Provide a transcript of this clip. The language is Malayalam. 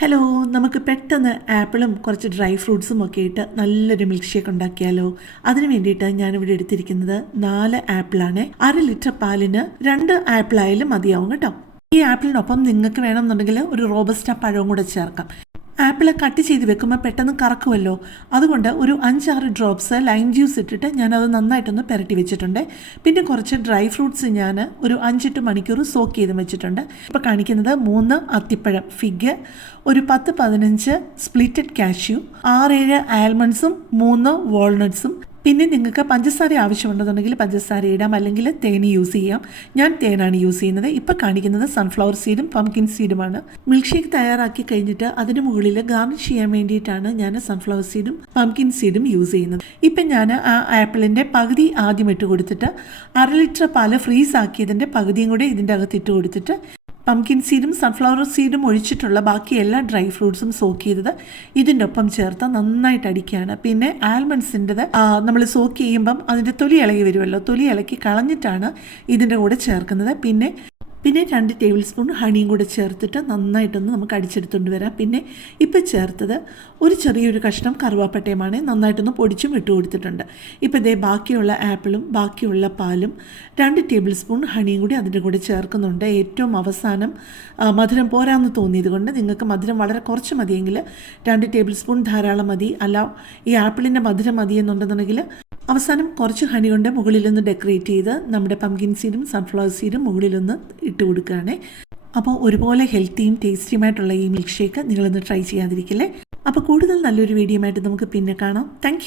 ഹലോ, നമുക്ക് പെട്ടെന്ന് ആപ്പിളും കുറച്ച് ഡ്രൈ ഫ്രൂട്ട്സും ഒക്കെ ഇട്ട് നല്ലൊരു മിൽക്ക് ഷേക്ക് ഉണ്ടാക്കിയാലോ? അതിന് വേണ്ടിയിട്ട് ഞാനിവിടെ എടുത്തിരിക്കുന്നത് 4 ആപ്പിളാണ്. 1/2 ലിറ്റർ പാലിന് 2 ആപ്പിളായാലും മതിയാവും കേട്ടോ. ഈ ആപ്പിളിനൊപ്പം നിങ്ങൾക്ക് വേണമെന്നുണ്ടെങ്കിൽ ഒരു റോബസ്റ്റ പഴവും കൂടെ ചേർക്കാം. ആപ്പിൾ കട്ട് ചെയ്ത് വെക്കുമ്പോൾ പെട്ടെന്ന് കറക്കുമല്ലോ, അതുകൊണ്ട് ഒരു 5-6 ഡ്രോപ്സ് ലൈം ജ്യൂസ് ഇട്ടിട്ട് ഞാനത് നന്നായിട്ടൊന്ന് പുരട്ടി വെച്ചിട്ടുണ്ട്. പിന്നെ കുറച്ച് ഡ്രൈ ഫ്രൂട്ട്സ് ഞാൻ ഒരു 5-8 മണിക്കൂർ സോക്ക് ചെയ്ത് വെച്ചിട്ടുണ്ട്. ഇപ്പോൾ കാണിക്കുന്നത് 3 അത്തിപ്പഴം ഫിഗ്, ഒരു 10-15 സ്പ്ലിറ്റഡ് കാഷ്യൂ, 6-7 ആൽമണ്ട്സും 3 വാൾനട്ട്സും. പിന്നെ നിങ്ങൾക്ക് പഞ്ചസാര ആവശ്യമുണ്ടെന്നുണ്ടെങ്കിൽ പഞ്ചസാര ഇടാം, അല്ലെങ്കിൽ തേന് യൂസ് ചെയ്യാം. ഞാൻ തേനാണ് യൂസ് ചെയ്യുന്നത്. ഇപ്പോൾ കാണിക്കുന്നത് സൺഫ്ലവർ സീഡും പംകിൻ സീഡുമാണ്. മിൽക്ക് ഷേക്ക് തയ്യാറാക്കി കഴിഞ്ഞിട്ട് അതിന് മുകളിൽ ഗാർണിഷ് ചെയ്യാൻ വേണ്ടിയിട്ടാണ് ഞാൻ സൺഫ്ലവർ സീഡും പംകിൻ സീഡും യൂസ് ചെയ്യുന്നത്. ഇപ്പം ഞാൻ ആ ആപ്പിളിൻ്റെ പകുതി ആദ്യം ഇട്ട് കൊടുത്തിട്ട് 1/2 ലിറ്റർ പാല് ഫ്രീസ് ആക്കിയതിൻ്റെ പകുതിയും കൂടെ ഇതിൻ്റെ അകത്ത് ഇട്ട് കൊടുത്തിട്ട് പംകിൻ സീഡും സൺഫ്ലവർ സീഡും ഒഴിച്ചിട്ടുള്ള ബാക്കി എല്ലാ ഡ്രൈ ഫ്രൂട്ട്സും സോക്ക് ചെയ്തത് ഇതിൻ്റെ ഒപ്പം ചേർത്ത് നന്നായിട്ട് അടിക്കുകയാണ്. പിന്നെ ആൽമണ്ട്സിൻ്റെത് നമ്മൾ സോക്ക് ചെയ്യുമ്പം അതിൻ്റെ തൊലി ഇളകി വരുമല്ലോ, തൊലി ഇളക്കി കളഞ്ഞിട്ടാണ് ഇതിൻ്റെ കൂടെ ചേർക്കുന്നത്. പിന്നെ 2 ടേബിൾ സ്പൂൺ ഹണിയും കൂടെ ചേർത്തിട്ട് നന്നായിട്ടൊന്ന് നമുക്ക് അടിച്ചെടുത്തുകൊണ്ട് വരാം. പിന്നെ ഇപ്പം ചേർത്തത് ഒരു ചെറിയൊരു കഷ്ണം കറുവാപ്പട്ടയുമാണ്, നന്നായിട്ടൊന്ന് പൊടിച്ചും ഇട്ട് കൊടുത്തിട്ടുണ്ട്. ഇപ്പം ഇതേ ബാക്കിയുള്ള ആപ്പിളും ബാക്കിയുള്ള പാലും 2 ടേബിൾ സ്പൂൺ ഹണിയും കൂടി അതിൻ്റെ കൂടെ ചേർക്കുന്നുണ്ട്. ഏറ്റവും അവസാനം മധുരം പോരാന്ന് തോന്നിയത് കൊണ്ട് നിങ്ങൾക്ക് മധുരം വളരെ കുറച്ച് മതിയെങ്കിൽ 2 ടേബിൾ സ്പൂൺ ധാരാളം മതി. അല്ല ഈ ആപ്പിളിൻ്റെ മധുരം മതി എന്നുണ്ടെന്നുണ്ടെങ്കിൽ അവസാനം കുറച്ച് ഹണി കൊണ്ട് മുകളിലൊന്ന് ഡെക്കറേറ്റ് ചെയ്ത് നമ്മുടെ പംകിൻ സീഡും സൺഫ്ലവർ സീഡും മുകളിലൊന്ന് ഇട്ട് കൊടുക്കുകയാണ്. അപ്പോൾ ഒരുപോലെ ഹെൽത്തിയും ടേസ്റ്റിയുമായിട്ടുള്ള ഈ മിൽക്ക് ഷേക്ക് നിങ്ങളൊന്ന് ട്രൈ ചെയ്യാതിരിക്കില്ലേ. അപ്പോൾ കൂടുതൽ നല്ലൊരു വീഡിയോ ആയിട്ട് നമുക്ക് പിന്നെ കാണാം. താങ്ക്